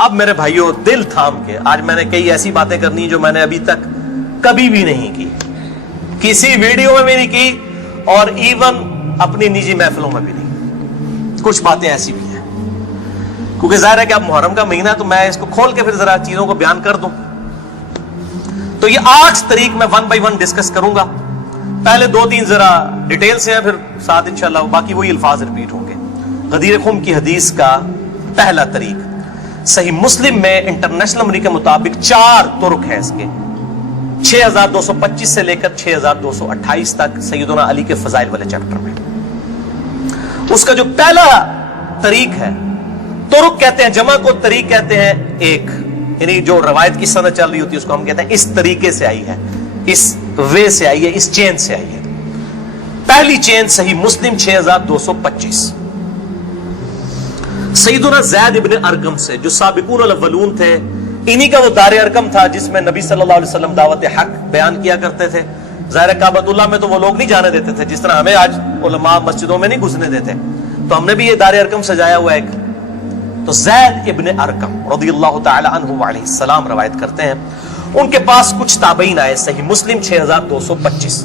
اب میرے بھائیوں دل تھام کے آج میں نے کئی ایسی باتیں کرنی جو میں نے ابھی تک کبھی بھی نہیں کی, کسی ویڈیو میں بھی نہیں کی اور ایون اپنی نجی محفلوں میں بھی نہیں. کچھ باتیں ایسی بھی ہیں کیونکہ ظاہر ہے کہ اب محرم کا مہینہ ہے تو میں اس کو کھول کے پھر ذرا چیزوں کو بیان کر دوں. تو یہ 8 طریق میں 1 بائی 1 ڈسکس کروں گا. پہلے 2-3 ذرا ڈیٹیل سے ہیں, پھر ساتھ انشاءاللہ باقی وہی الفاظ ریپیٹ ہوں گے. غدیر خم کی حدیث کا پہلا طریق صحیح مسلم میں انٹرنیشنل نمبر کے مطابق 4 طرق ہیں اس کے, 6225 سے لے کر 6228 تک سیدنا علی کے فضائل والے چیپٹر میں. اس کا جو پہلا طریق ہے, طرق کہتے ہیں جمع کو, طریق کہتے ہیں ایک, یعنی جو روایت کی سند چل رہی ہوتی ہے اس کو ہم کہتے ہیں اس طریقے سے آئی ہے, اس وے سے آئی ہے, اس چین سے آئی ہے. پہلی چین صحیح مسلم 6225 سیدنا زید ابن ارقم سے, جو سابقون الاولون تھے, انہی کا وہ دار ارقم تھا جس میں نبی صلی اللہ علیہ وسلم دعوت حق بیان کیا کرتے تھے. ظاہر کعبۃ اللہ میں تو وہ لوگ نہیں جانے دیتے تھے جس طرح ہمیں آج علماء مسجدوں میں نہیں گھسنے دیتے, تو ہم نے بھی یہ دار ارقم سجایا ہوا ایک. تو زید ابن ارقم رضی اللہ تعالی عنہ علیہ السلام روایت کرتے ہیں, ان کے پاس کچھ تابعین آئے, صحیح مسلم 6225.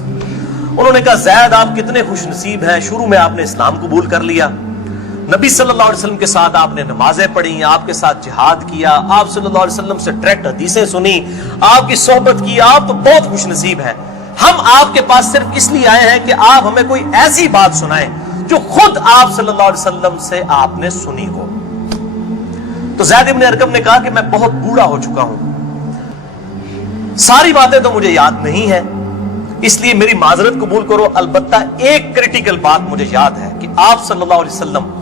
انہوں نے کہا زید آپ کتنے خوش نصیب ہیں, شروع میں آپ نے اسلام قبول کر لیا, نبی صلی اللہ علیہ وسلم کے ساتھ آپ نے نمازیں پڑھی, آپ کے ساتھ جہاد کیا, آپ صلی اللہ علیہ وسلم سے ڈائریکٹ حدیثیں سنی, آپ کی صحبت کی, آپ تو بہت خوش نصیب ہیں. ہم آپ کے پاس صرف اس لیے آئے ہیں کہ آپ ہمیں کوئی ایسی بات سنائیں جو خود آپ صلی اللہ علیہ وسلم سے آپ نے سنی ہو. تو زید ابن ارقم نے کہا کہ میں بہت بوڑھا ہو چکا ہوں, ساری باتیں تو مجھے یاد نہیں ہے, اس لیے میری معذرت قبول کرو. البتہ ایک کریٹیکل بات مجھے یاد ہے کہ آپ صلی اللہ علیہ وسلم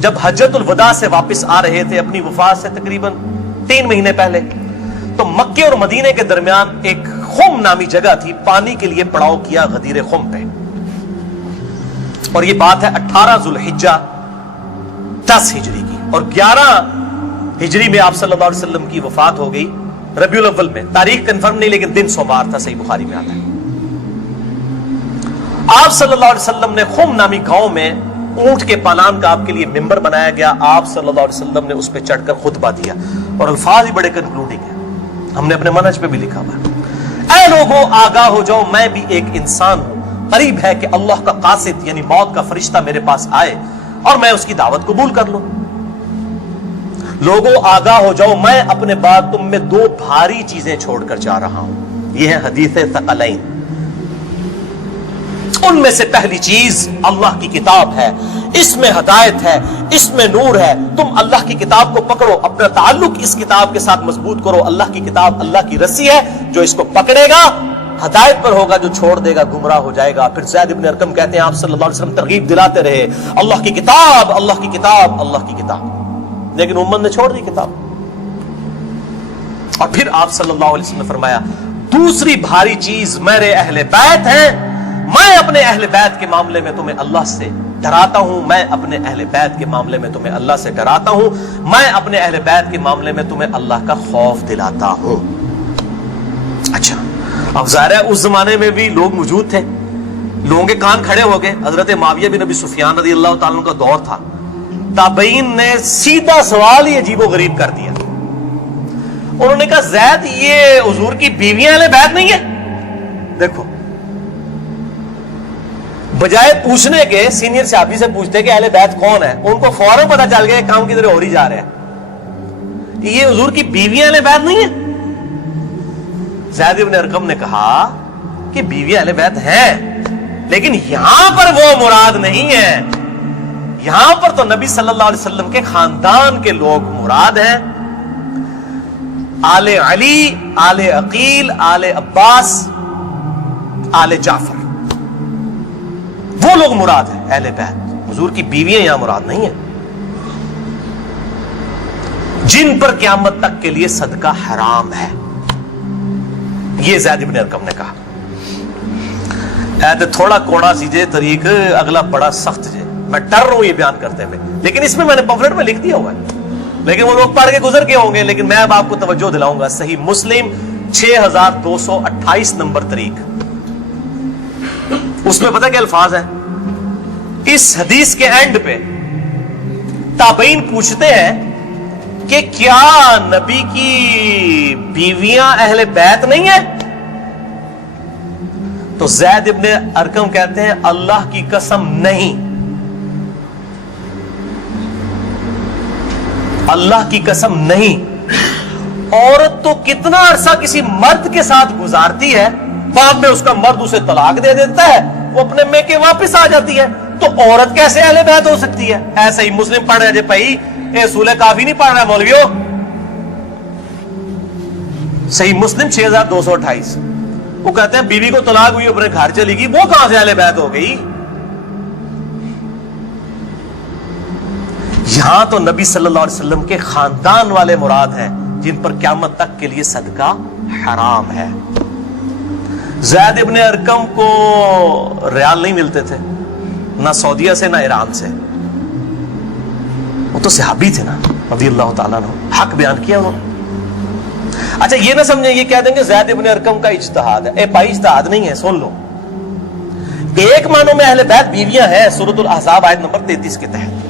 جب حجۃ الوداع سے واپس آ رہے تھے اپنی وفات سے تقریباً 3 مہینے پہلے, تو مکے اور مدینے کے درمیان ایک خم نامی جگہ تھی, پانی کے لیے پڑاؤ کیا غدیر خم پہ. اور یہ بات ہے 18 ذوالحجہ 10 ہجری کی, اور 11 ہجری میں آپ صلی اللہ علیہ وسلم کی وفات ہو گئی ربیع الاول میں. تاریخ کنفرم نہیں لیکن دن سوموار تھا, صحیح بخاری میں آتا ہے. آپ صلی اللہ علیہ وسلم نے خم نامی گاؤں میں اونٹ کے پالان کا آپ کے لیے ممبر بنایا گیا, آپ صلی اللہ علیہ وسلم نے اس پہ چڑھ کر خطبہ دیا, اور الفاظ ہی بڑے کنکلوڈنگ ہیں, ہم نے اپنے منہج پہ بھی لکھا ہوا ہے. اے لوگوں آگاہ ہو جاؤ, میں بھی ایک انسان ہوں, قریب ہے کہ اللہ کا قاصد یعنی موت کا فرشتہ میرے پاس آئے اور میں اس کی دعوت قبول کر لوں. لوگوں آگاہ ہو جاؤ, میں اپنے بعد تم میں 2 بھاری چیزیں چھوڑ کر جا رہا ہوں. یہ ہے حدیث ثقلین. ان میں سے پہلی چیز اللہ کی کتاب ہے, اس میں ہدایت ہے, اس میں نور ہے. تم اللہ کی کتاب کو پکڑو, اپنا تعلق اس کتاب کے ساتھ مضبوط کرو. اللہ کی کتاب اللہ کی رسی ہے, جو اس کو پکڑے گا ہدایت پر ہوگا, جو چھوڑ دے گا گمراہ ہو جائے گا. پھر زید ابن ارقم کہتے ہیں آپ صلی اللہ علیہ وسلم ترغیب دلاتے رہے, اللہ کی کتاب, اللہ کی کتاب, اللہ کی کتاب, لیکن امت نے چھوڑ دی کتاب. اور پھر آپ صلی اللہ علیہ وسلم نے فرمایا دوسری بھاری چیز میرے اہل بیت ہیں, میں اپنے اہل بیت کے معاملے میں تمہیں اللہ سے ڈراتا ہوں, میں اپنے اہل بیت کے معاملے میں تمہیں اللہ سے ڈراتا ہوں, میں اپنے اہل بیت کے معاملے میں تمہیں اللہ کا خوف دلاتا ہوں. اچھا, اب ظاہر ہے اس زمانے میں بھی لوگ موجود تھے, لوگوں کے کان کھڑے ہو گئے. حضرت معاویہ بن ابی سفیان رضی اللہ تعالیٰ عنہ کا دور تھا. تابعین نے سیدھا سوال ہی عجیب و غریب کر دیا. انہوں نے کہا زید یہ حضور کی بیویاں اہل بیت نہیں ہے؟ دیکھو, بجائے پوچھنے کے سینئر صحابی سے پوچھتے کہ اہل بیت کون ہے, ان کو فوراً پتا چل گیا کام کی طرح ہو ہی جا رہا ہے. یہ حضور کی بیویاں اہل بیت نہیں ہے؟ زید بن ارقم نے کہا کہ بیویاں اہل بیت ہیں, لیکن یہاں پر وہ مراد نہیں ہے. یہاں پر تو نبی صلی اللہ علیہ وسلم کے خاندان کے لوگ مراد ہیں, آل علی, آل عقیل, آل عباس, آل جعفر, وہ لوگ مراد ہیں اہل بیت. حضور کی بیویاں یہاں مراد نہیں ہیں, جن پر قیامت تک کے لیے صدقہ حرام ہے. یہ زید بن ارقم نے کہا. تھوڑا کوڑا سیجے طریق, اگلا بڑا سخت جے. میں ڈر رہا ہوں یہ بیان کرتے ہوئے, لیکن اس میں نے پمفلٹ میں لکھ دیا ہوا ہے, لیکن وہ لوگ پڑھ کے گزر کے ہوں گے. لیکن میں اب آپ کو توجہ دلاؤں گا. صحیح مسلم 6228 نمبر طریق, اس میں پتہ کیا الفاظ ہیں؟ اس حدیث کے اینڈ پہ تابعین پوچھتے ہیں کہ کیا نبی کی بیویاں اہل بیت نہیں ہیں؟ تو زید ابن ارقم کہتے ہیں اللہ کی قسم نہیں، اللہ کی قسم نہیں۔ عورت تو کتنا عرصہ کسی مرد کے ساتھ گزارتی ہے، بعد میں اس کا مرد اسے طلاق دے دیتا ہے، وہ اپنے میکے واپس آ جاتی ہے، تو عورت کیسے اہل بیت ہو سکتی ہے؟ ایسا ہی مسلم پڑھ رہے جے بھائی، اے سورہ کافی نہیں پڑھ رہا مولویو، صحیح مسلم 6228، وہ کہتے ہیں بیوی کو طلاق ہوئی اپنے گھر چلی گئی، وہ کہاں سے اہل بیت ہو گئی؟ یہاں تو نبی صلی اللہ علیہ وسلم کے خاندان والے مراد ہیں جن پر قیامت تک کے لیے صدقہ حرام ہے۔ زید ابن ارقم کو ریال نہیں ملتے تھے، نہ سعودیہ سے نہ ایران سے، وہ تو صحابی تھے نا رضی اللہ تعالیٰ عنہ، حق بیان کیا انہوں نے۔ اچھا یہ نہ سمجھیں یہ کہہ دیں کہ زید ابن ارقم کا اجتہاد ہے، اے بھائی اجتہاد نہیں ہے، سن لو۔ ایک معنوں میں اہل بیت بیویاں ہیں سورۃ الاحزاب آیت نمبر 33 کے تحت،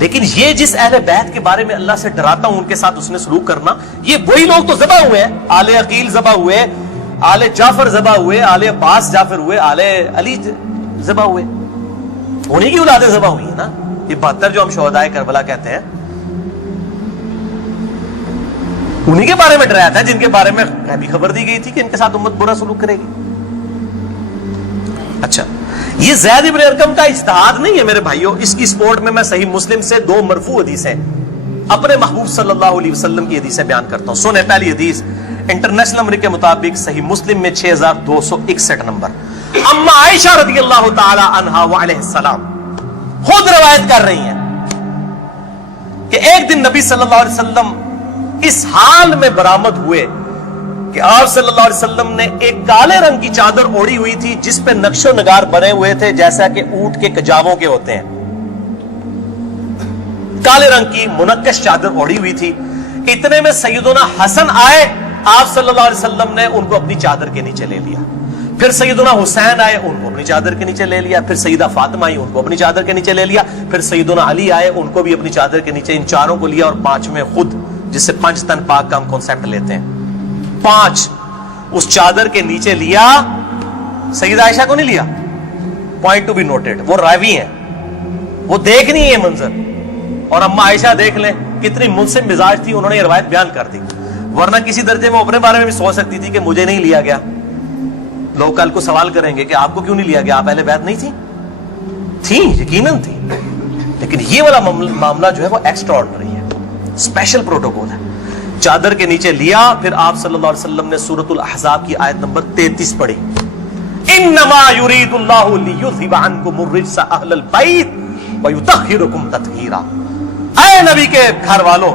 لیکن یہ جس اہل بیت کے بارے میں اللہ سے ڈراتا ہوں ان کے ساتھ اس نے سلوک کرنا، یہ وہی لوگ تو ذبح ہوئے ہیں، آل عقیل ذبح ہوئے، آل جعفر ذبح ہوئے، آل عباس جعفر ہوئے، آل علی ذبح ہوئے، انہی کی اولادیں ذبح ہوئی ہیں نا۔ یہ 72 جو ہم شہدائے کربلا کہتے ہیں انہی کے بارے میں ڈرایا تھا، جن کے بارے میں غیبی خبر دی گئی تھی کہ ان کے ساتھ امت برا سلوک کرے گی۔ اچھا یہ زید ابن ارقم کا اجتہاد نہیں ہے میرے بھائیوں، اس کی سپورٹ میں صحیح مسلم سے 2 مرفوع حدیثیں اپنے محبوب صلی اللہ علیہ وسلم کی حدیثیں بیان کرتا ہوں۔ سنیں پہلی حدیث انٹرنیشنل نمبر کے مطابق صحیح مسلم میں 6261 نمبر، اما عائشہ رضی اللہ تعالی عنہا وعلیہ السلام خود روایت کر رہی ہیں کہ ایک دن نبی صلی اللہ علیہ وسلم اس حال میں برآمد ہوئے کہ آپ صلی اللہ علیہ وسلم نے ایک کالے رنگ کی چادر اوڑھی ہوئی تھی جس پہ نقش و نگار بنے ہوئے تھے جیسا کہ اونٹ کے کجاووں کے ہوتے ہیں، کالے رنگ کی منقش چادر اوڑھی ہوئی تھی۔ اتنے میں سیدنا حسن آئے، آپ صلی اللہ علیہ وسلم نے ان کو اپنی چادر کے نیچے لے لیا، پھر سیدنا حسین آئے، ان کو اپنی چادر کے نیچے لے لیا، پھر سیدہ فاطمہ آئی، ان کو اپنی چادر کے نیچے لے لیا، پھر سیدنا علی آئے، ان کو بھی اپنی چادر کے نیچے، ان چاروں کو لیا، اور 5ویں خود، جس سے 5 تن پاک کا ہم کانسیپٹ لیتے ہیں، 5 اس چادر کے نیچے لیا۔ سیدہ عائشہ کو نہیں لیا، پوائنٹ ٹو بی نوٹڈ، وہ راوی ہیں، وہ دیکھ نہیں ہے منظر، اور اما عائشہ دیکھ لیں کتنی منصف مزاج تھی، انہوں نے یہ روایت بیان کر دی، ورنہ کسی درجے میں اپنے بارے میں بھی سوچ سکتی تھی کہ مجھے نہیں لیا گیا، لوگ کل کو سوال کریں گے کہ آپ کو کیوں نہیں لیا گیا، آپ اہل بیت نہیں تھی، یقیناً تھی، لیکن یہ والا معاملہ جو ہے وہ ایکسٹرا آرڈنری ہے، اسپیشل پروٹوکول ہے۔ چادر کے نیچے لیا، پھر آپ صلی اللہ علیہ وسلم نے سورۃ الاحزاب کی آیت نمبر 33 پڑھی، انما یرید اللہ لیذھب عنکم الرجس اہل البیت ویطہرکم تطہیرا۔ اے نبی کے گھر والوں،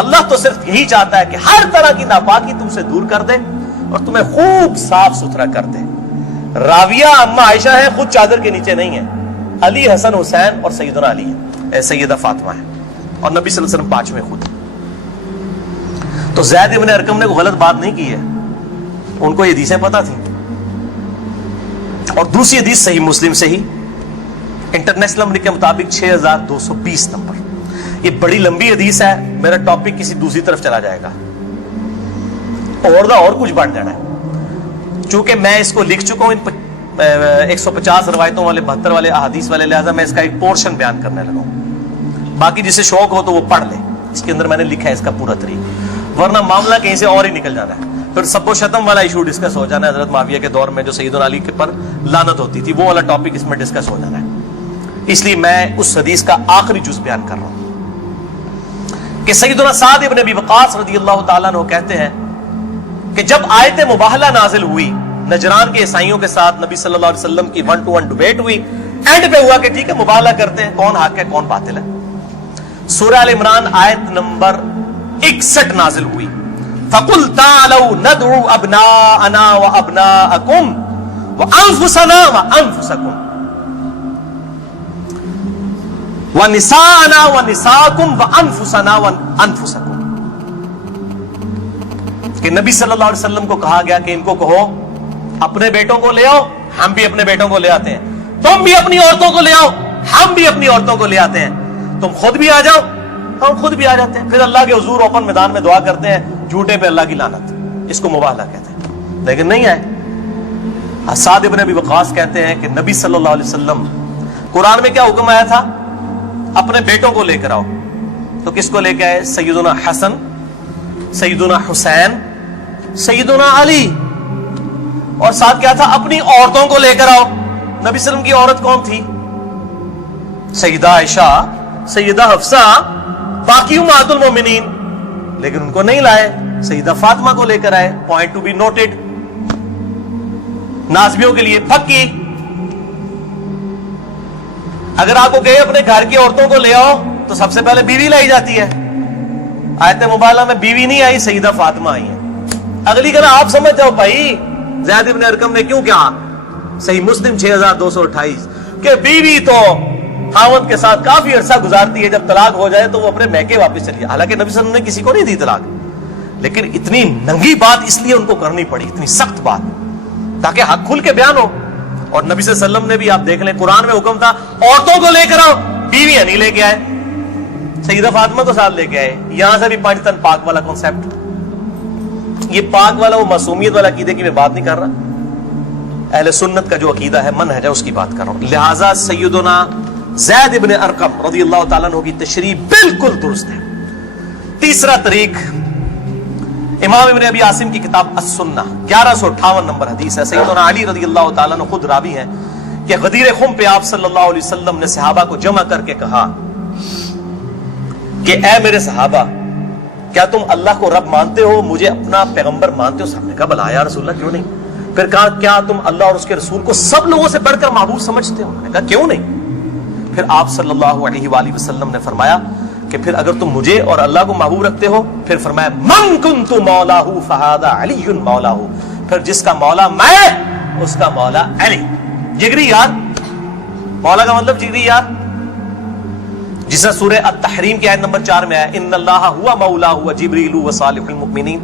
اللہ تو صرف یہی چاہتا ہے کہ ہر طرح کی ناپاکی تم سے دور کر دے اور تمہیں خوب صاف ستھرا کر دے۔ راویہ اما عائشہ ہے، خود چادر کے نیچے نہیں ہے، علی، حسن، حسین اور سیدنا علی ہے، سیدہ فاطمہ ہے، اور نبی صلی اللہ علیہ وسلم 5ویں خود۔ تو زید ابن ارقم نے کوئی غلط بات نہیں کی ہے، ان کو یہ حدیثیں پتہ تھیں۔ اور دوسری حدیث صحیح مسلم سے ہی انٹرنیشنل نمبر کے مطابق 6220 نمبر، یہ بڑی لمبی حدیث ہے، میرا ٹاپک کسی دوسری طرف چلا جائے گا اور کچھ بڑھ جانا ہے، چونکہ میں اس کو لکھ چکا ہوں 150 روایتوں والے 72 والے احادیث والے، لہذا میں اس کا ایک پورشن بیان کرنے لگا ہوں، باقی جسے شوق ہو تو وہ پڑھ لے، اس کے اندر میں نے لکھا ہے اس کا پورا طریقہ، ورنہ معاملہ کہیں سے اور ہی نکل جانا ہے، پھر سب و شتم والا ایشو ڈسکس ہو جانا ہے، حضرت معاویہ کے دور میں جو سیدنا علی کے پر لعنت ہوتی تھی، وہ والا ٹاپک اس میں ڈسکس ہو جانا ہے، اس لیے میں اس حدیث کا آخری جز بیان کر رہا ہوں کہ سیدنا سعد ابن ابی وقاص رضی اللہ تعالیٰ عنہ کہتے ہیں کہ جب آیت مباہلہ نازل ہوئی نجران کے عیسائیوں کے ساتھ، نبی صلی اللہ علیہ وسلم کی 1-to-1 ڈیبیٹ ہوئی، اینڈ پہ ہوا کہ ٹھیک ہے مباہلہ کرتے ہیں، کون حق ہے کون باطل ہے۔ سورہ ال عمران آیت نمبر 61 نازل ہوئی، فَقُلْ تَعَالَوْا نَدْعُوا أَبْنَاءَنَا وَأَبْنَاءَكُمْ وَأَنفُسَنَا وَأَنفُسَكُمْ وَنِسَاءَنَا وَنِسَاءَكُمْ وَأَنفُسَنَا وَأَنفُسَكُمْ، کہ نبی صلی اللہ علیہ وسلم کو کہا گیا کہ ان کو کہو اپنے بیٹوں کو لے آؤ، ہم بھی اپنے بیٹوں کو لے آتے ہیں، تم بھی اپنی عورتوں کو لے آؤ، ہم بھی اپنی عورتوں کو لے آتے ہیں، تم خود بھی آ جاؤ ہم خود بھی آ جاتے ہیں، پھر اللہ کے حضور اوپن میدان میں دعا کرتے ہیں، جھوٹے پہ اللہ کی لعنت، اس کو مباہلہ کہتے ہیں، لیکن نہیں آئے۔ سعد ابن ابی وقاص کہتے ہیں کہ نبی صلی اللہ علیہ وسلم قرآن میں کیا حکم آیا تھا؟ اپنے بیٹوں کو لے کر آؤ، تو کس کو لے کے آئے؟ سیدنا حسن، سیدنا حسین، سیدنا علی، اور ساتھ کیا تھا؟ اپنی عورتوں کو لے کر آؤ۔ نبی صلی اللہ علیہ وسلم کی عورت کون تھی؟ سیدہ عائشہ، سیدہ حفصہ، باقی امہات المومنین، لیکن ان کو نہیں لائے، سیدہ فاطمہ کو لے کر آئے۔ Point to be noted. نازبیوں کے لیے پھکی، اگر آپ کو کہے اپنے گھر کی عورتوں کو لے آؤ تو سب سے پہلے بیوی لائی جاتی ہے۔ آیت مبالغہ میں بیوی نہیں آئی، سیدہ فاطمہ آئی ہے۔ اگلی کہنا آپ سمجھ جاؤ بھائی زید بن ارقم نے کیوں کہا، صحیح مسلم 6228، کہ بیوی تو خاوند کے ساتھ کافی عرصہ گزارتی ہے، جب طلاق ہو جائے تو وہ اپنے میکے واپس چلی جائے۔ حالانکہ نبی صلی اللہ علیہ وسلم نے کسی کو نہیں دی طلاق، لیکن اتنی ننگی بات اس لیے ان کو کرنی پڑی، اتنی سخت بات، تاکہ حق کھل کے بیان ہو۔ اور نبی صلی اللہ علیہ وسلم نے بھی، آپ دیکھ لیں، قرآن میں حکم تھا عورتوں کو لے کر آؤ، بیویاں نہیں لے کے آئے، سیدہ فاطمہ کو ساتھ لے کے آئے۔ یہاں سے بھی پانچ تن پاک والا کنسپٹ، یہ پاک والا وہ معصومیت والا عقیدے کی میں بات نہیں کر رہا، اہل سنت کا جو عقیدہ ہے، منہج ہے، اس کی بات کر رہا ہوں۔ لہٰذا سیدنا زید ابن ارقم رضی اللہ تعالیٰ عنہ کی تشریح بالکل درست ہے۔ تیسرا طریق، امام ابن ابی عاصم کی کتاب السنہ 1158 نمبر حدیث ہے، سیدنا علی رضی اللہ تعالیٰ عنہ خود راوی ہیں کہ غدیر خم پہ آپ صلی اللہ علیہ وسلم نے صحابہ کو جمع کر کے کہا کہ اے میرے صحابہ، کیا تم اللہ کو رب مانتے ہو، مجھے اپنا پیغمبر مانتے ہو؟ صاحب نے کہا بلا یا رسول اللہ، کیوں نہیں؟ پھر کہا کیا تم اللہ اور اس کے رسول کو سب لوگوں سے بڑھ کر معبود سمجھتے ہو؟ انہوں نے کہا کیوں نہیں؟ پھر آپ صلی اللہ علیہ وآلہ وسلم نے فرمایا کہ پھر اگر تم مجھے اور اللہ کو محبوب رکھتے ہو، پھر فرمایا من کنت مولاہ فہذا علی مولاہ، پھر جس کا مولا میں اس کا مولا علی، جگری یار۔ مولا کا مطلب جگری یار، جسے سورہ التحریم کی آیت نمبر 4 میں آیا ان اللہ ہوا مولاہ وجبریل وصالح المؤمنین،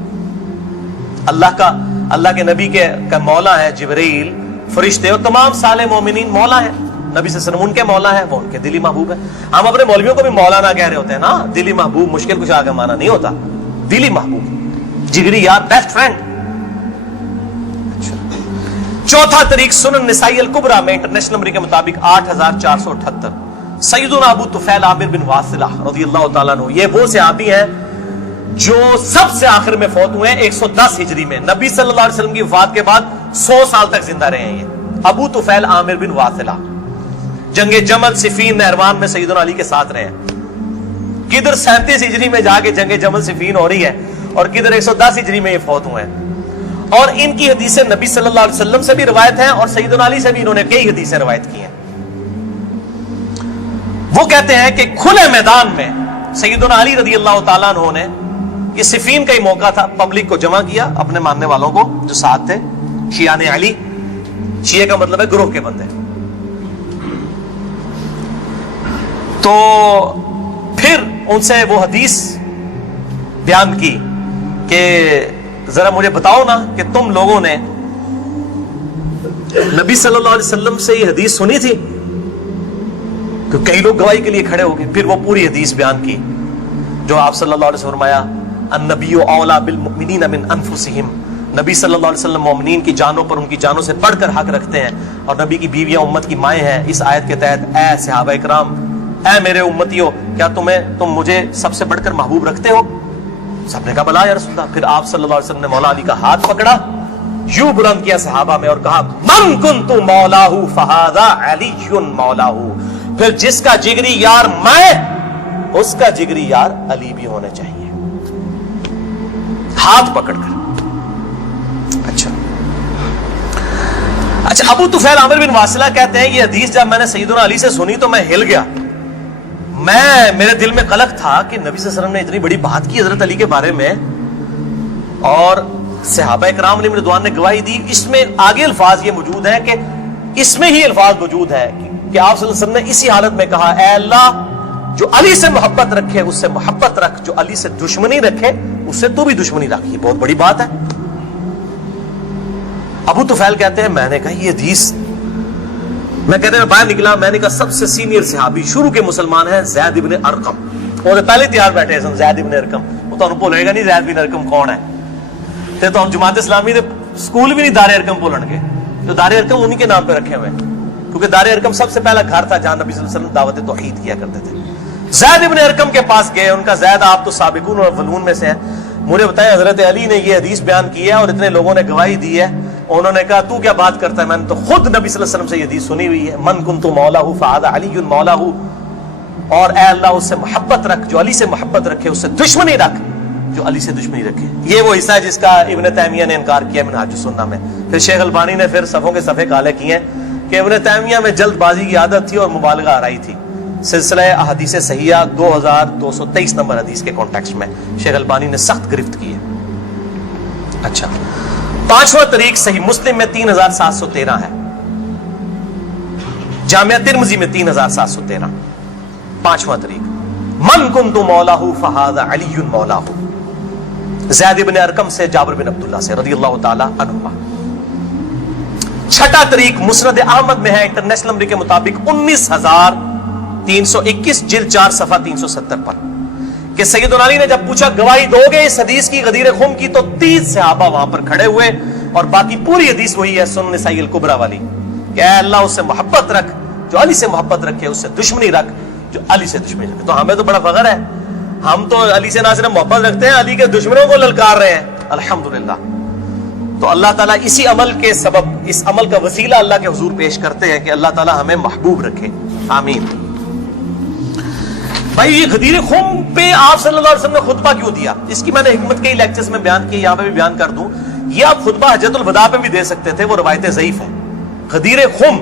اللہ کے نبی کا مولا ہے جبریل، فرشتے اور تمام صالح مومنین مولا ہے۔ نبی صلی اللہ علیہ وسلم ان کے مولا ہے، وہ ان کے دلی محبوب ہے۔ ہم اپنے مولویوں کو بھی مولانا کہہ رہے ہوتے ہیں نا، دلی محبوب مشکل کچھ آگے مانا نہیں ہوتا، دلی محبوب، جگری یار، بیسٹ فرینڈ۔ چوتھا طریق سنن نسائی الکبریٰ میں انٹرنیشنل نمبر کے مطابق 8478، سیدنا ابو طفیل عامر بن واصلہ رضی اللہ تعالیٰ عنہ، یہ وہ صحابی ہیں جو سب سے آخر میں فوت ہوئے ہیں 110 ہجری میں، نبی صلی اللہ علیہ وسلم کی وفات کے بعد 100 سال تک زندہ رہے ہیں۔ یہ ابو طفیل عامر بن واصلہ جنگ جمل صفین نہروان میں سیدنا علی کے ساتھ رہے ہیں، کدھر 37 ہجری میں جا کے جنگ جمل صفین ہو رہی ہے اور کدھر 110 ہجری میں یہ فوت ہوئے ہیں، اور ان کی حدیثیں نبی صلی اللہ علیہ وسلم سے بھی روایت ہیں اور سیدنا علی سے بھی انہوں نے کئی حدیثیں روایت کی ہیں۔ وہ کہتے ہیں کہ کھلے میدان میں سیدنا علی رضی اللہ تعالیٰ عنہ نے، یہ صفین کا ہی موقع تھا، پبلک کو جمع کیا، اپنے ماننے والوں کو جو ساتھ تھے، شیعان علی، شیعہ کا مطلب ہے گروہ کے بندے، تو پھر ان سے وہ حدیث بیان کی کہ ذرا مجھے بتاؤ نا کہ تم لوگوں نے نبی صلی اللہ علیہ وسلم سے یہ حدیث سنی تھی، کہ کئی لوگ گواہی کے لیے کھڑے ہو گئے۔ پھر وہ پوری حدیث بیان کی جو آپ صلی اللہ علیہ وسلم فرمایا النبی اولا بالمؤمنین من انفسہم، نبی صلی اللہ علیہ وسلم مومنین کی جانوں پر ان کی جانوں سے بڑھ کر حق رکھتے ہیں، اور نبی کی بیویاں امت کی مائیں ہیں۔ اس آیت کے تحت اے صحابہ اکرام، اے میرے امتیوں، کیا تم مجھے سب سے بڑھ کر محبوب رکھتے ہو؟ سب نے کہا بلا یا رسول اللہ۔ پھر آپ صلی اللہ علیہ وسلم نے مولا علی کا ہاتھ پکڑا، یوں بلند کیا صحابہ میں اور کہا من کنت مولاہ فہذا علی مولاہ، پھر جس کا جگری یار میں اس کا جگری یار علی بھی ہونا چاہیے، ہاتھ پکڑ کر۔ اچھا ابو طفیل عامر بن واصلہ کہتے ہیں یہ حدیث جب میں نے سیدنا علی سے سنی تو میں ہل گیا، میرے دل میں قلق تھا کہ نبی صلی اللہ علیہ وسلم نے اتنی بڑی بات کی حضرت علی کے بارے میں، اور صحابہ اکرام علیہم رضوان نے گواہی دی۔ اس میں آگے الفاظ یہ موجود ہیں کہ اس میں ہی الفاظ موجود ہے کہ آپ صلی اللہ علیہ وسلم نے اسی حالت میں کہا اے اللہ جو علی سے محبت رکھے اس سے محبت رکھ، جو علی سے دشمنی رکھے اس سے تو بھی دشمنی رکھ۔ یہ بہت بڑی بات ہے۔ ابو طفیل کہتے ہیں میں نے کہا یہ حدیث، میں کہتے ہیں باہر نکلا، میں نے کہا سب سے سینئر صحابی شروع کے مسلمان ہیں زید ابن ارقم، وہ تو پہلے تیار بیٹھے سن زید ابن ارقم. وہ تمہیں بھولے گا نہیں زید بن ارقم کون ہے. تے تو ہم جماعت اسلامی دے سکول بھی نہیں دار ارقم بولن گے. جو دار ارقم انہی کے نام پہ رکھے ہوئے ہیں, کیونکہ دار ارقم سب سے پہلا گھر تھا جہاں نبی صلی اللہ علیہ وسلم دعوت توحید کیا کرتے تھے. زید ابن ارقم کے پاس گئے. ان کا زید آپ تو سابقون اور اولون میں سے ہیں. مجھے بتائیں حضرت علی نے یہ حدیث بیان کی ہے اور اتنے لوگوں نے گواہی دی ہے. انہوں نے کہا تو کیا بات کرتا ہے, میں نے تو خود نبی صلی اللہ علیہ وسلم سے یہ حدیث سنی ہوئی ہے, من کنت مولا فہذا علی مولا, اور اے اللہ اس سے محبت رکھ جو علی سے محبت رکھے, اس سے دشمنی رکھ جو علی سے دشمنی رکھے. یہ وہ حصہ ہے جس کا ابن تیمیہ نے انکار کیا منہاج السنہ میں. پھر شیخ البانی نے پھر صفوں کے صفحے کالے کیے ہیں کہ ابن تیمیہ میں جلد بازی کی عادت تھی اور مبالغہ آرائی تھی. سلسلہ احادیث صحیحہ 2223 نمبر حدیث کے کانٹیکسٹ میں شیخ البانی نے سخت گرفت کی ہے. اچھا, پانچواں طریق صحیح مسلم میں 3713 ہے, جامعہ ترمذی میں 3713. پانچواں طریق من کنت مولاہ فہذا علی مولاہ, زید بن ارقم سے جابر بن عبداللہ سے رضی اللہ تعالی عنہما. چھٹا طریق مسند احمد میں ہے انٹرنیشنل نمبر کے مطابق 19321 جلد 4 صفحہ 370 پر کہ سیدنا علی نے جب پوچھا گواہی دو گے اس حدیث کی غدیر خم کی, تو 30 صحابہ وہاں پر کھڑے ہوئے, اور باقی پوری حدیث وہی ہے سنن نسائی الکبریٰ والی کہ اے اللہ اس سے محبت رکھ جو علی سے محبت رکھے, اس سے دشمنی رکھ جو علی سے دشمنی رکھے. تو ہمیں تو بڑا فخر ہے, ہم تو علی سے نہ صرف محبت رکھتے ہیں, علی کے دشمنوں کو للکار رہے ہیں الحمدللہ. تو اللہ تعالیٰ اسی عمل کے سبب, اس عمل کا وسیلہ اللہ کے حضور پیش کرتے ہیں کہ اللہ تعالیٰ ہمیں محبوب رکھے, آمین. بھائی یہ غدیر خم پہ آپ صلی اللہ علیہ وسلم نے خطبہ کیوں دیا, اس کی میں نے حکمت کئی لیکچرز میں بیان کی, یہاں پہ بھی بیان کر دوں. یہ آپ خطبہ حجۃ الوداع پہ بھی دے سکتے تھے, وہ روایتیں ضعیف ہیں. غدیر خم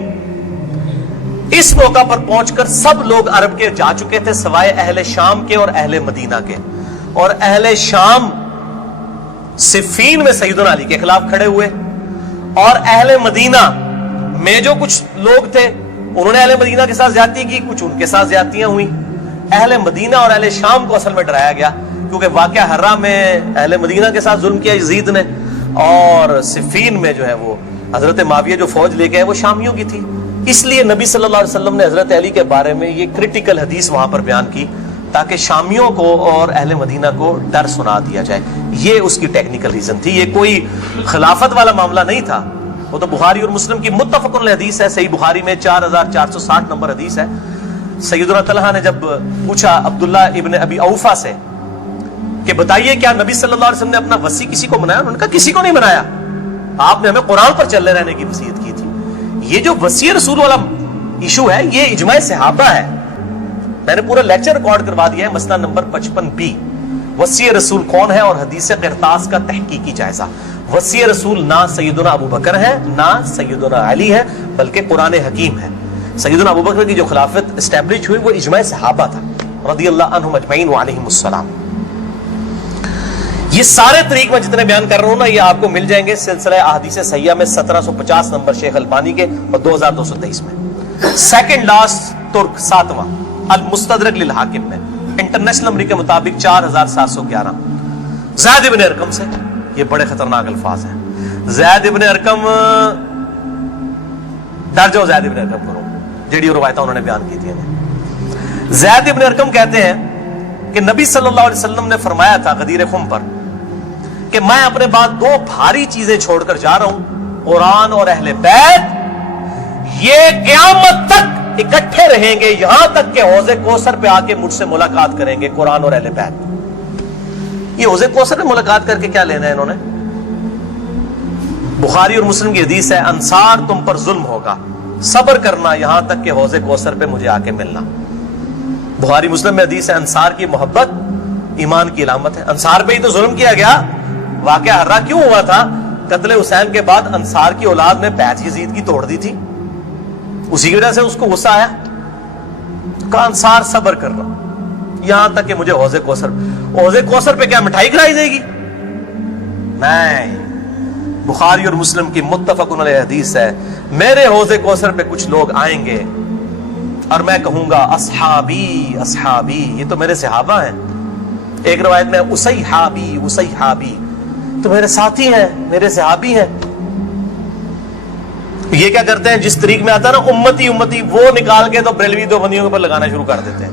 اس موقع پر پہنچ کر سب لوگ عرب کے جا چکے تھے سوائے اہل شام کے اور اہل مدینہ کے, اور اہل شام صفین میں سیدنا علی کے خلاف کھڑے ہوئے, اور اہل مدینہ میں جو کچھ لوگ تھے انہوں نے اہل مدینہ کے ساتھ زیادتی کی, کچھ ان کے ساتھ زیادتیاں ہوئیں. اہل مدینہ اور اہل شام کو اصل میں ڈرایا گیا, کیونکہ واقعہ حرہ میں اہل مدینہ کے ساتھ ظلم کیا یزید نے, اور صفین میں جو ہے وہ حضرت معاویہ جو فوج لے کے وہ شامیوں کی تھی. اس لیے نبی صلی اللہ علیہ وسلم نے حضرت علی کے بارے میں یہ کرٹیکل حدیث وہاں پر بیان کی تاکہ شامیوں کو اور اہل مدینہ کو ڈر سنا دیا جائے. یہ اس کی ٹیکنیکل ریزن تھی, یہ کوئی خلافت والا معاملہ نہیں تھا. وہ تو بخاری اور مسلم کی متفق علیہ حدیث ہے, صحیح بخاری میں 4460 نمبر حدیث ہے. سیدنا طلحہ نے جب پوچھا عبداللہ ابن ابی اوفا سے کہ بتائیے کیا نبی صلی اللہ علیہ وسلم نے اپنا وصی کسی کو بنایا, انہوں نے کہا کسی کو نہیں بنایا, آپ نے ہمیں قرآن پر چلے رہنے کی وصیت کی تھی. یہ جو وصی رسول والا ایشو ہے یہ اجماع صحابہ ہے, میں نے پورا لیکچر ریکارڈ کروا دیا ہے, مسئلہ نمبر 55B, وصی رسول کون ہے اور حدیث قرطاس کا تحقیقی جائزہ. وصی رسول نہ سیدنا ابو بکر ہے نہ سیدنا علی ہے, بلکہ قرآن حکیم ہے. سیدنا ابو بکر کی جو خلافت اسٹیبلش ہوئی وہ اجماع صحابہ تھا رضی اللہ عنہم اجمعین وعلیہم السلام. یہ سارے طریق میں جتنے بیان کر رہا ہوں نا یہ آپ کو مل جائیں گے سلسلہ احادیث صحیحہ میں 1750 نمبر شیخ البانی کے اور 2223 میں. سیکنڈ لاسٹ ترک 7واں المستدرک للحاکم میں انٹرنیشنل نمبر کے مطابق 4711 زید ابن ارقم سے. یہ بڑے خطرناک الفاظ ہیں. زید ابن ارقم, ڈر جاؤ زید ابن ارقم کرو, جیڑی روایتیں انہوں نے بیان کی تھی. زید ابن ارقم کہتے ہیں کہ نبی صلی اللہ علیہ وسلم نے فرمایا تھا غدیر خم پر کہ میں اپنے بعد 2 بھاری چیزیں چھوڑ کر جا رہا ہوں, قرآن اور اہل بیت, یہ قیامت تک اکٹھے رہیں گے یہاں تک کہ حوض کوثر پہ آ کے مجھ سے ملاقات کریں گے, قرآن اور اہل بیت. یہ حوض کوثر پہ ملاقات کر کے کیا لینا ہے انہوں نے؟ بخاری اور مسلم کی حدیث ہے انصار تم پر ظلم ہوگا, صبر کرنا یہاں تک کہ حوض کوثر پہ مجھے آ کے ملنا. بخاری مسلم میں حدیث ہے انصار کی محبت ایمان کی علامت ہے. انصار پہ ہی تو ظلم کیا گیا, واقعہ حرہ کیوں ہوا تھا؟ قتل حسین کے بعد انصار کی اولاد نے بیعت یزید کی توڑ دی تھی, اسی کی وجہ سے اس کو غصہ آیا, کہا انصار صبر کر رہا یہاں تک کہ مجھے حوض کوثر پہ کیا مٹھائی کھلائی جائے گی؟ نہیں, بخاری اور مسلم کی متفق علیہ حدیث ہے میرے حوض کوثر پہ کچھ لوگ آئیں گے اور میں کہوں گا اصحابی اصحابی, یہ تو میرے صحابہ ہیں. ایک روایت میں اسیحابی اسیحابی, تو میرے ساتھی ہیں, میرے صحابی ہیں. یہ کیا کرتے ہیں جس طریق میں آتا ہے نا امتی امتی, وہ نکال کے تو بریلوی دو بندیوں کے اوپر لگانا شروع کر دیتے ہیں,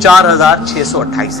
4628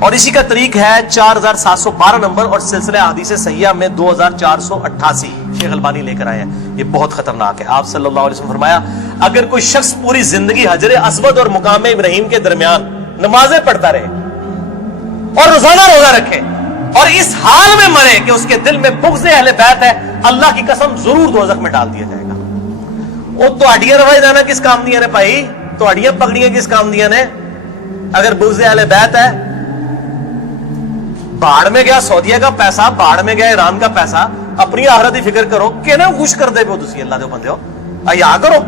اور اسی کا طریق ہے 4712 نمبر اور سلسلہ احادیث صحیحہ میں 2488 شیخ البانی لے کر آئے ہیں. یہ بہت خطرناک ہے. آپ صلی اللہ علیہ وسلم فرمایا اگر کوئی شخص پوری زندگی حجر اسود اور مقام ابراہیم کے درمیان نمازیں پڑھتا رہے اور روزانہ روزہ رکھے اور اس حال میں مرے کہ اس کے دل میں بغض اہل بیت ہے, اللہ کی قسم ضرور دوزخ میں ڈال دیا جائے گا. وہ تو اڈیاں روائی دینا کس کام دیا نے بھائی, تو اڈیاں پکڑیاں کس کام دیا نے؟ اگر بغض اہل بیت ہے, باڑ میں گیا سعودیہ کا پیسہ, باڑ میں گیا ایران کا پیسہ, اپنی آخرت کی فکر کرو کہ نا خوش کر دے پو تسی اللہ دے بندے ہو, ایا کرو.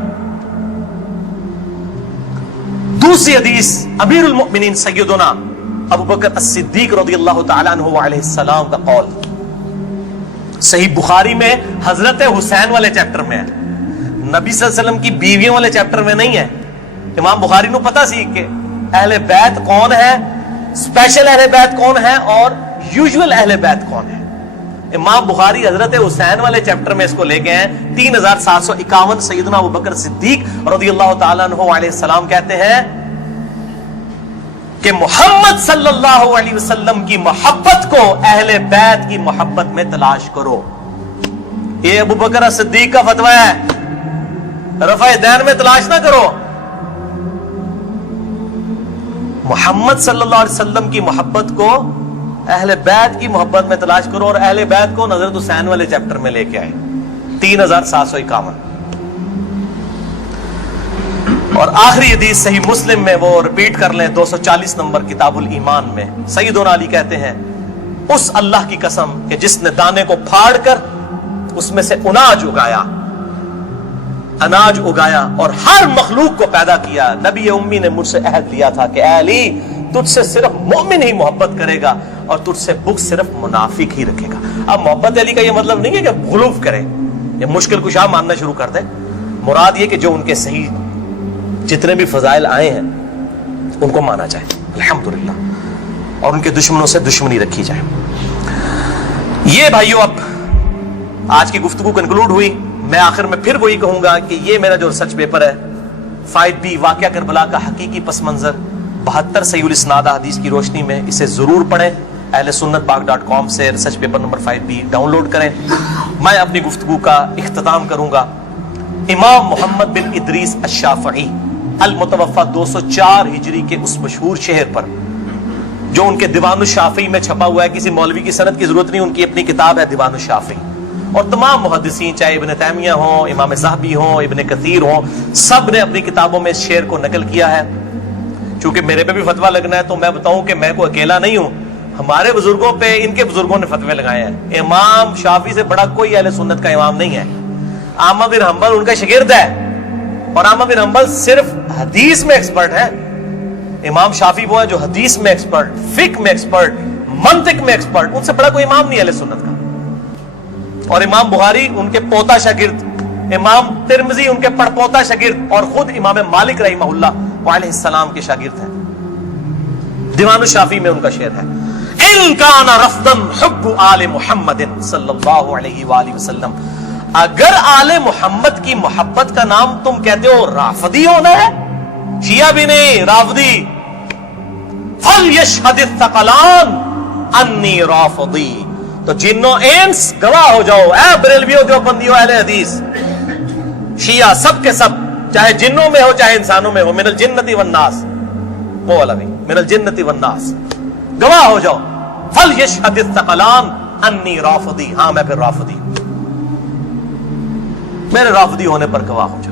دوسری حدیث امیر المؤمنین سیدنا ابو بکر الصدیق رضی اللہ تعالی عنہ علیہ السلام کا قول صحیح بخاری میں حضرت حسین والے چیپٹر میں ہے, نبی صلی اللہ علیہ وسلم کی بیویوں والے چیپٹر میں نہیں ہے. امام بخاری نو پتا سی کہ اہل بیت کون ہے, اسپیشل اہل بیت کون ہے اور یوزول اہل بیت کون ہے. امام بخاری حضرت حسین والے چیپٹر میں اس کو لے گئے ہیں 3751. سیدنا ابو بکر صدیق رضی اللہ تعالیٰ عنہ علیہ السلام کہتے ہیں کہ محمد صلی اللہ علیہ وسلم کی محبت کو اہل بیت کی محبت میں تلاش کرو. یہ ابو بکر صدیق کا فتویٰ ہے, رفع دین میں تلاش نہ کرو. محمد صلی اللہ علیہ وسلم کی محبت کو اہل بیت کی محبت میں تلاش کرو, اور اہل بیت کو حضرت حسین والے چیپٹر میں لے کے آئے 3751. اور آخری حدیث صحیح مسلم میں, وہ ریپیٹ کر لیں, 240 نمبر کتاب الایمان میں سیدنا علی کہتے ہیں اس اللہ کی قسم کہ جس نے دانے کو پھاڑ کر اس میں سے اناج اگایا اور ہر مخلوق کو پیدا کیا, نبی امی نے مجھ سے عہد لیا تھا کہ اے علی تجھ سے صرف مومن ہی محبت کرے گا اور تجھ سے بغض صرف منافق ہی رکھے گا. اب محبت علی کا یہ مطلب نہیں ہے کہ غلوف کرے, یہ مشکل کشا ماننا شروع کر دے. مراد یہ کہ جو ان کے صحیح جتنے بھی فضائل آئے ہیں ان کو مانا جائے الحمدللہ, اور ان کے دشمنوں سے دشمنی رکھی جائے. یہ بھائیو اب آج کی گفتگو کنکلوڈ ہوئی. میں آخر میں پھر وہی کہوں گا کہ یہ میرا جو ریسرچ پیپر ہے 5B واقعہ کربلا کا حقیقی پس منظر 72 صحیح الاسناد احادیث کی روشنی میں, اسے ضرور پڑھیں. اہل سنت پاک.com سے research paper number 5B download کریں. میں اپنی گفتگو کا اختتام کروں گا امام محمد بن ادریس الشافعی المتوفى 204 ہجری کے اس مشہور شہر پر جو ان کے دیوان الشافعی میں چھپا ہوا ہے. کسی مولوی کی سند کی ضرورت نہیں, ان کی اپنی کتاب ہے دیوان الشافعی. اور تمام محدثین چاہے ابن تیمیہ ہوں, امام ذہبی ہوں, ابن کثیر ہوں, سب نے اپنی کتابوں میں اس شعر کو نقل کیا ہے. چونکہ میرے پہ بھی فتویٰ لگنا ہے تو میں بتاؤں کہ میں کوئی اکیلا نہیں ہوں, ہمارے بزرگوں پہ ان کے بزرگوں نے فتوے لگائے ہیں. امام شافعی سے بڑا کوئی اہل سنت کا امام نہیں ہے. احمد بن حنبل ان کا شاگرد ہے, اور احمد بن حنبل صرف حدیث میں ایکسپرٹ ہے. امام شافعی وہ ہے جو حدیث میں ایکسپرٹ, فقہ میں ایکسپرٹ, منطق میں ایکسپرٹ. ان سے بڑا کوئی امام نہیں اہل سنت کا. اور امام بخاری ان کے پوتا شاگرد, امام ترمذی ان کے پڑپوتا شاگرد, اور خود امام مالک رحمہ اللہ علیہ السلام کے شاگرد ہیں. دیوان الشافعی میں ان کا شعر ہے ان کان رفضا حب آل محمد صلی اللہ علیہ وآلہ وسلم. اگر آل محمد کی محبت کا نام تم کہتے ہو رافضی ہونا ہے, شیعہ بھی نہیں رافضی, فلیشہد الثقلان انی رافضی. تو جنوں انس گواہ ہو جاؤ, اے بریلویو دیوبندیو اہل حدیث شیعہ سب کے سب, چاہے جنوں میں ہو چاہے انسانوں میں ہو, من الجنت والناس, وہ والا بھی من الجنت والناس, گواہ ہو جاؤ. فلیشہد الثقلان انی رافضی, ہاں میں پھر رافضی, میرے رافضی ہونے پر گواہ ہو جاؤ.